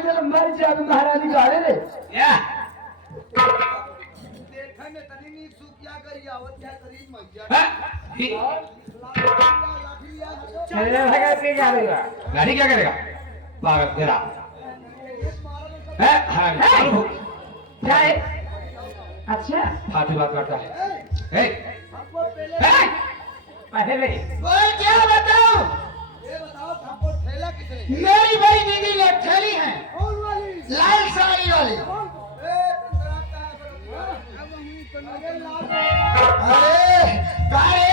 महारानी गाड़े रे या देखने तनी नी सुकिया करी आवत क्या करी मैया चलने लगा के जा रहा गाड़ी क्या करेगा पागल तेरा है हां क्या है अच्छा फालतू बात करता है ए हमको पहले पहले बोल क्या बताऊं? ये बताओ हमको ठेला कितने मेरी बड़ी दीदी ले ठेली है कौन वाली लाल साड़ी वाली। ए टंगराता है अब हम कनागे लाल अरे कारे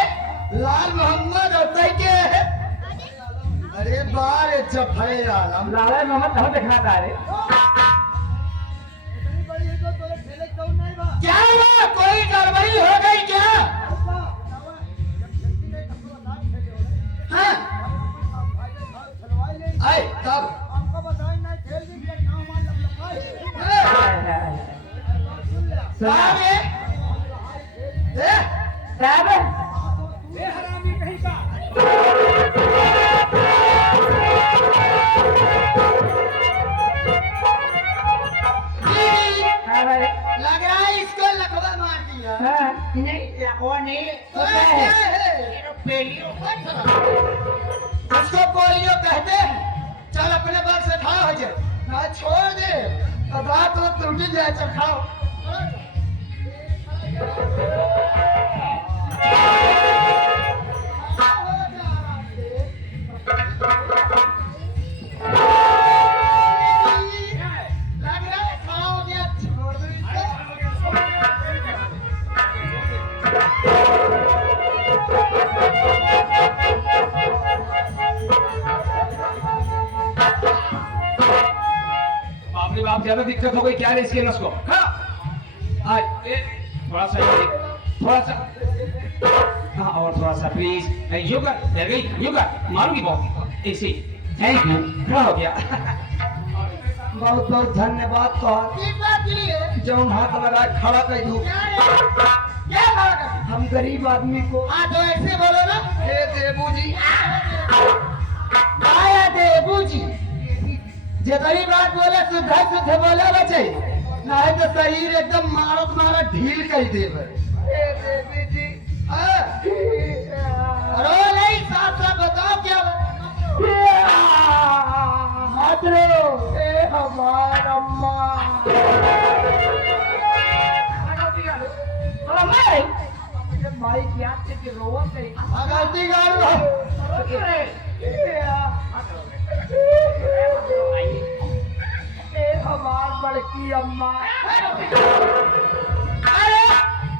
लाल मोहम्मद होते के अरे बारे चफड़े आलम लाला मोहम्मद हम दिखाता है इतनी बड़ी है तो तोरे ठेले कौन नहीं बा क्या हुआ? कोई गड़बड़ी हो गई क्या? ऐसा बतावा जब खेती नहीं तब बता ठेले हाँ फायदे खाओ चलवाई ले आई तब हमको बताई नहीं ठेल दी के नाम मान लपलपाई सुन ले सारे ए साहब ए हरामी कहीं का दीदी हाँ भाई लग रहा है इसको लकवा मार दिया। हाँ नहीं वो नहीं तो क्या है? उसको पोलियो कहते हैं। चल अपने बल से खा हो जाए ना छोड़ दे अब रात वक्त उठी जाए चल खाओ। लग रहा है खाओ गया छोड़ दो इसको। बाप रे बाप ज्यादा दिक्कत हो गई क्या है इसके नस को हाँ आज थोड़ा सा ये थोड़ा सा हाँ और थोड़ा सा प्लीज यू कर डर गई यू कर मारूंगी बहुत ऐसे थैंक यू क्या हो गया बहुत बहुत धन्यवाद तो किस बात के लिए? जौन हाथ लगा खड़ा कर दू क्या रे? क्या खड़ा कर? हम गरीब आदमी को हाँ तो ऐसे बोलो ना। हे देबू जी आया देबू जी, जितनी बात बोले शुद्ध बोले बचे, नहीं तो शरीर एकदम मारत मारत ढील कर देब हे देवी जी रो नहीं, साथ साथ बताओ क्या मत रो ए हमार अम्मा माई की याद से कि रोवत है गलती कर ए हमार बड़की अम्मा अरे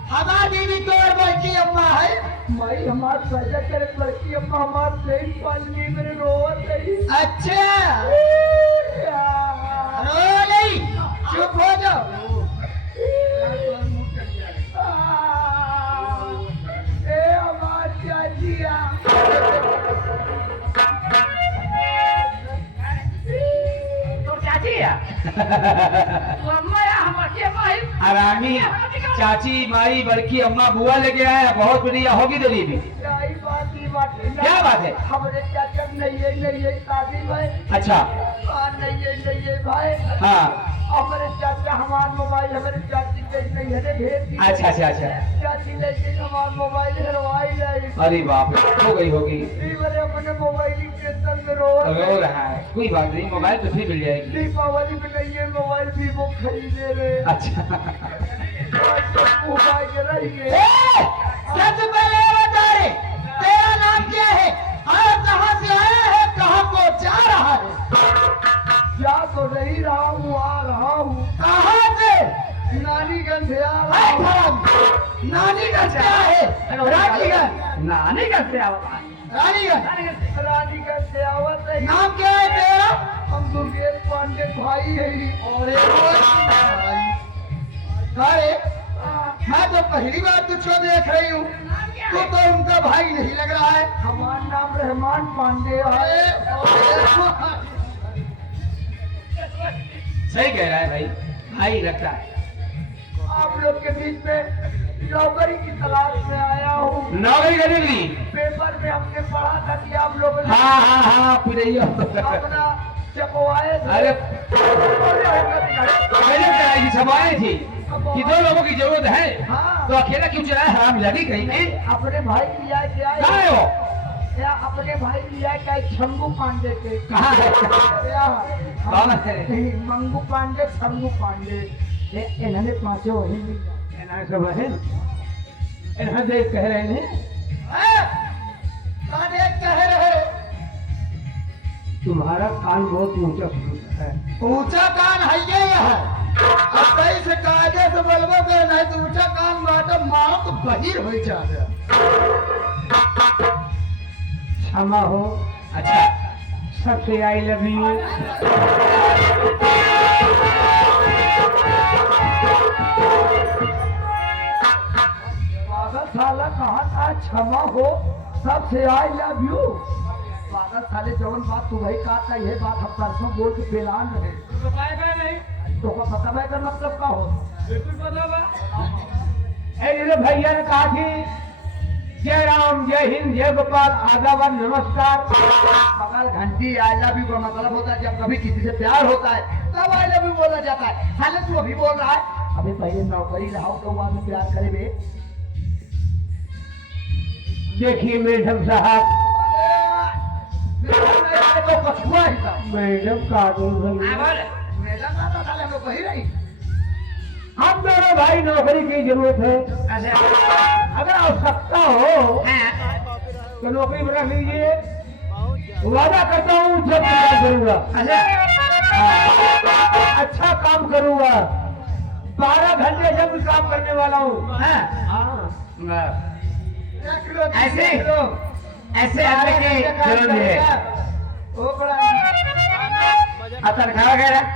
हमारी दीदी तो और बड़की अम्मा है। माई हमार सजा करे बड़की अम्मा हमार प्लेन पालनी मेरे रोवत है अच्छा रो नहीं, चुप हो जाओ। ए हमार चाचिया तो चाची है वो अम्मा या हम बाकी अम्मा है आरामी चाची माई बड़की अम्मा बुआ लेके आया, बहुत बढ़िया होगी तेरी भी। क्या बात है? हमारे चाचा नहीं है शादी में अच्छा नहीं है भाई हाँ हमारे चाचा हमारे मोबाइल हमारे चाची के नहीं है भेज दी अच्छा अच्छा अच्छा चाची लेके हमारे मोबाइल हरवाई लाई अरे बाप रे, हो गई होगी, मेरे अपने मोबाइल के अंदर में रो रो रहा है, कोई बात नहीं, मोबाइल तो फिर मिल जाएगी। दीपावली में नहीं है मोबाइल भी वो खरीदे रहे अच्छा मोबाइल रही ए, है सबसे पहले ये बता रे, तेरा नाम क्या है और कहाँ से आया है, कहाँ को जा रहा है? जा तो नहीं रहा हूँ आ रहा हूँ कहाँ से? नानीगंज से आ रहा हाय हूँ खराब, नानीगंज क्या है? रानीगंज, नानी का से आवता रानीगंज। रानीगंज से आवत है नाम क्या है तेरा? हम दुर्गेश पांडे भाई है और अरे मैं तो पहली बार तुझको देख रही हूँ, तू तो उनका भाई नहीं लग रहा है। हमारा नाम रहमान पांडे अरे, है सही कह रहा है भाई, भाई लगता है। आप लोग के बीच में नौकरी की तलाश में आया हूँ नौकरी करने के लिए? पेपर में हमने पढ़ा था कि आप लोगों ने हाँ हाँ हाँ पिटैया अपना चकवाए थे। अरे मैंने कराई थी, छपाई थी कि दो लोगों की जरूरत है, हाँ। तो अकेला क्यों चला है, हम लगी कहीं नहीं। अपने भाई लिया क्या कहाँ है वो? या अपने भाई लिया क्या शंभू पांडे के कहाँ है? या कौन है? मंगू पांडे शंभू पांडे इन्होंने पांचों वही इन्हें सब है, इन्हें देख कह रहे हैं कहाँ देख कह रहे? तुम्हारा कान बहुत ऊंचा फूटा है। ऊंचा कान है ये है, अब सही से कायदे से बोलबो के नहीं तो ऊंचा कान बाटे मारो तो बहिर हो जाए। क्षमा हो। अच्छा सबसे आई लव यू। पागल साला कहा था क्षमा हो सबसे आई लव यू। पागल साले जवन बात तू वही कहा था, ये बात हम परसों बोल के बेलान रहे तो पता है का मतलब का हो? मेरे भैया ने कहा कि जय राम जय हिंद जय गोपाल आदावर नमस्कार। पागल घंटी आई लव यू का मतलब होता है जब कभी किसी से प्यार होता है तब आई लव यू बोला जाता है। साले तू अभी बोल रहा है अभी पहले नौकरी रहा तो बाद में प्यार करे बे। देखिए मैडम साहब, तो कछुआ ही था मैडम काजल भैया, मेरा नाता साले हम लोग वही रही। हम दोनों भाई नौकरी की जरूरत है, अगर आवश्यकता हो तो नौकरी में रख लीजिए, वादा करता हूँ जब तक करूँगा। अच्छा काम करूँगा, 12 घंटे जब काम करने वाला हूँ। ऐसे ऐसे आने की जरूरत है। वो बड़ा तनख्वाह वगैरह